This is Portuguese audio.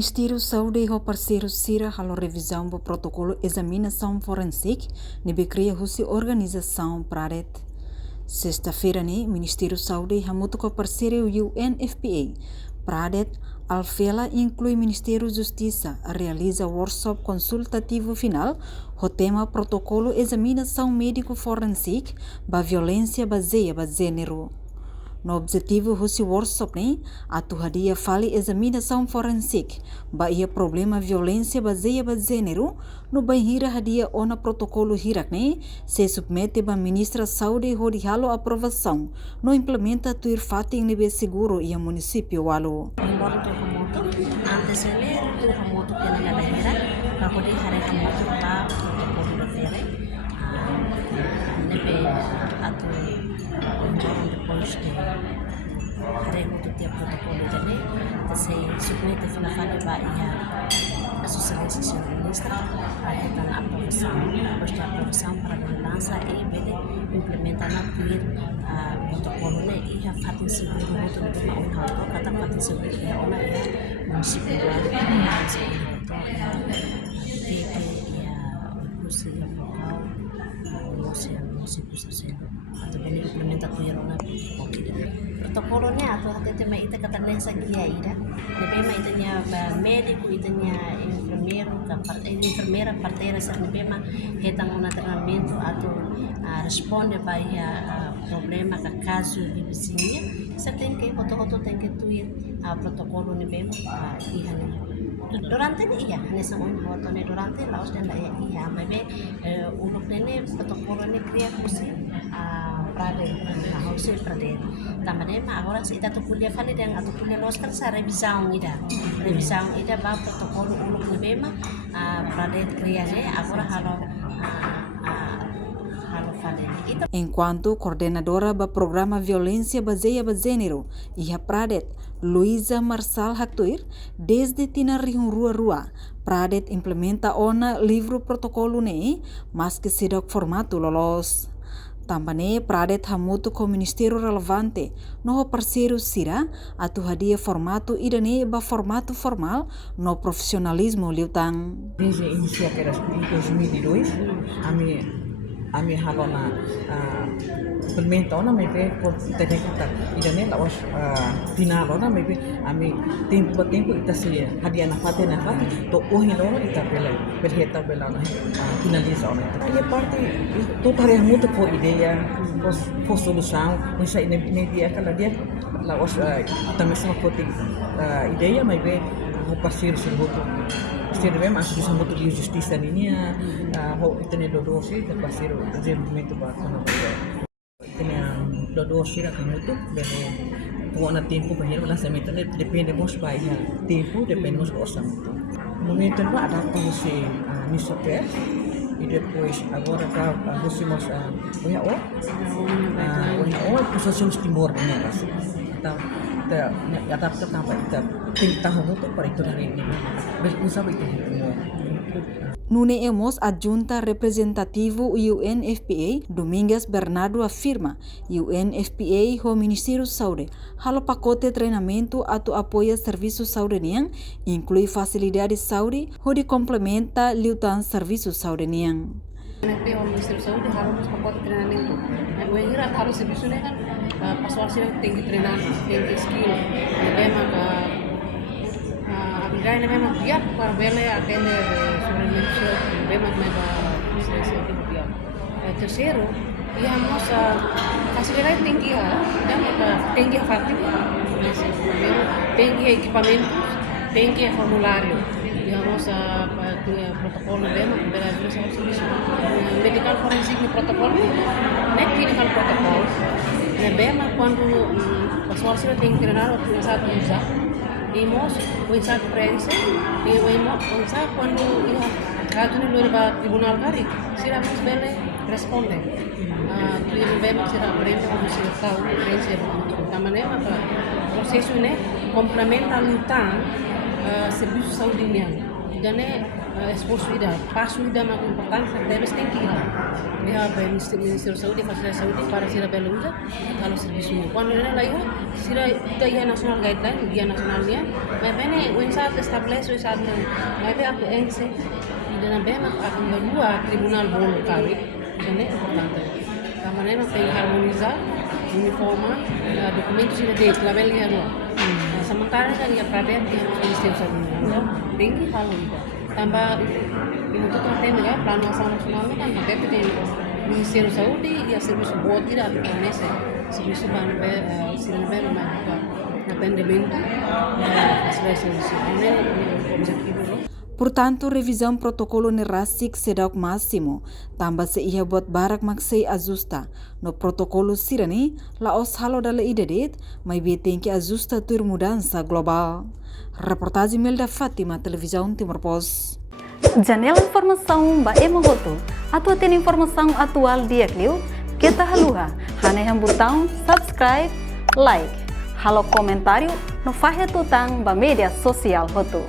Ministério da Saúde e o parceiro Cira a revisão do protocolo examinação forensic nebe cria a organização Pradet. Sexta-feira, o Ministério da Saúde e o parceiro UNFPA Pradet Alfela inclui Ministério da Justiça a realiza workshop consultativo final o tema protocolo examinação médico forensic ba violência baseada em gênero. No objetivo desse workshop, a turradia fale examinação forensic, baia problema violência baseada em gênero, no banhira hadia ona protocolo hirak se submete ba ministra saúde e halo aprovação, no implementa tuir fating nebe seguro e a município walo. Antes ele tu hamoto que na banhira, kako di hari hamoto ta protokolo da fere, nebe atu depois de hari hamoto tiap protokolo dane, tese submete fina fale ba ia a socialização ministra a retan aprovação, depois da aprovação para lança e bede implementar na tuir protokolo ne ia fatin seguro moto de ma on hauto kata fatin seguro ia ona ia município ia seguro ia teke ia usia lokal usia município sosial atau bene implementa tuir ona protokolo ne atau hati tema ita kata desa gia ida nebe ma itanya médico itanya enfermeira parteira sa nebe ma hetang una treinamento atau responde para problema ka caso de vizinha você tem que foto tem que tuir protokolo nebe ma ihan durante iya nessa foto ne durante laos dan iya bebe ulok ne protokolo ne cria kusi Pradet, harusnya Pradet. Tamadema agora se ita tu kuliah fale dan atu kuliah los kan sa revisão ida ba protokolo ulok nebema Pradet cria ne agora halo fale. Enquanto coordenadora do programa Violência Baseada em Gênero e a Pradet, Luísa Marçal Hatuir, desde Tina Rua, Pradet implementa ona livro protocolo ne, mas que sidok formato lolos. Também Pradet hamutu com o Ministério relevante no parceiro Cira atu hadia formato idane ba formato formal no profissionalismo liutang. Desde iniciativa em 2002, a minha halona implementa ona mebe por teknikata idane lawas final ona mebe ami tempo ita se hadia na fate to ohin ona ita belheta belana finaliza ona ita parte to tare muito por ideia por solução isso nem dia kala dia lawas ita mesma por ideia mebe o parceiro se botou Sirve mas bisa motor de justiça ninia ho itene dodosi ke parceiro desenvolvimento ba kono itene dodosi ra kamutu bene buona tempo banheiro lançamento depende mos ba ia tempo depende mos orçamento momento ba adaptasi newspaper e depois agora tá próximos o Associação Timor né então adapta também tem tahu muito para itu dari ini berusaha itu Nune Emos, adjunta representativo UNFPA, Domingas Bernardo afirma, UNFPA o Ministério da Saúde, halo pacote treinamento atu apoia serviços saudenian, inclui facilidade saúde, onde complementa liutan serviços saudenian. UNFPA o Ministério da Saúde harus pacote treinamento. Mengira harus sebisune kan pasal sih tinggi treinamento, tinggi skill, memang Abigay memang biar para vele atende sobre el mensual memang biar. Tercero, íamos a facilitar tinggi tinggi fakti, tinggi equipamentos, tinggi formulario. Íamos a protocolo memang medical forensic protocolo, clinical protocolo. Memang quando pasal sih tinggi treinamento saat usar Imos usar prensa e usar quando caso no tribunal cari se vamos ver responde vemos se aprende como se está o prensa da maneira para processo né complementa lutar serviço saúde dan esforço ida, passo ida mais importante, deve ter que ir. Dia Ministério da Saúde, Faculdade de Saúde para sira belusa, kalau serviço. Quando ele lá eu, sira dia nacional guideline, dia nacionalnya, mas bem o saat estabelece o saat, mas bem aku ense, ida na bem akan berdua tribunal bolo kami, jadi importante. Kamane não tem harmonizar uniforme, documentos sira de labelnya no. Sementara kan ya pradet yang Ministério da Saúde, então tem que hal itu. Tambah itu tuh tema plano nasional kan pakai di Ministério da Saúde e a serviço buat tidak permanece serviço ban sila ban atendimento a serviço o objetivo. Portanto, revisão protocolo ni RASIC sedok máximo, tambah se ia buat barak maksei ajusta. No protokolo sirani, laos halo dala idedet, mai beteng ki ajusta tur mudança global. Reportagem Melda Fátima, Televisão Timor Post. Janela informação ba emogoto, atau tem informação atual dia kliu, kita haluha, hane yang botão subscribe, like, halo comentário, no fahe tutang ba media sosial hotu.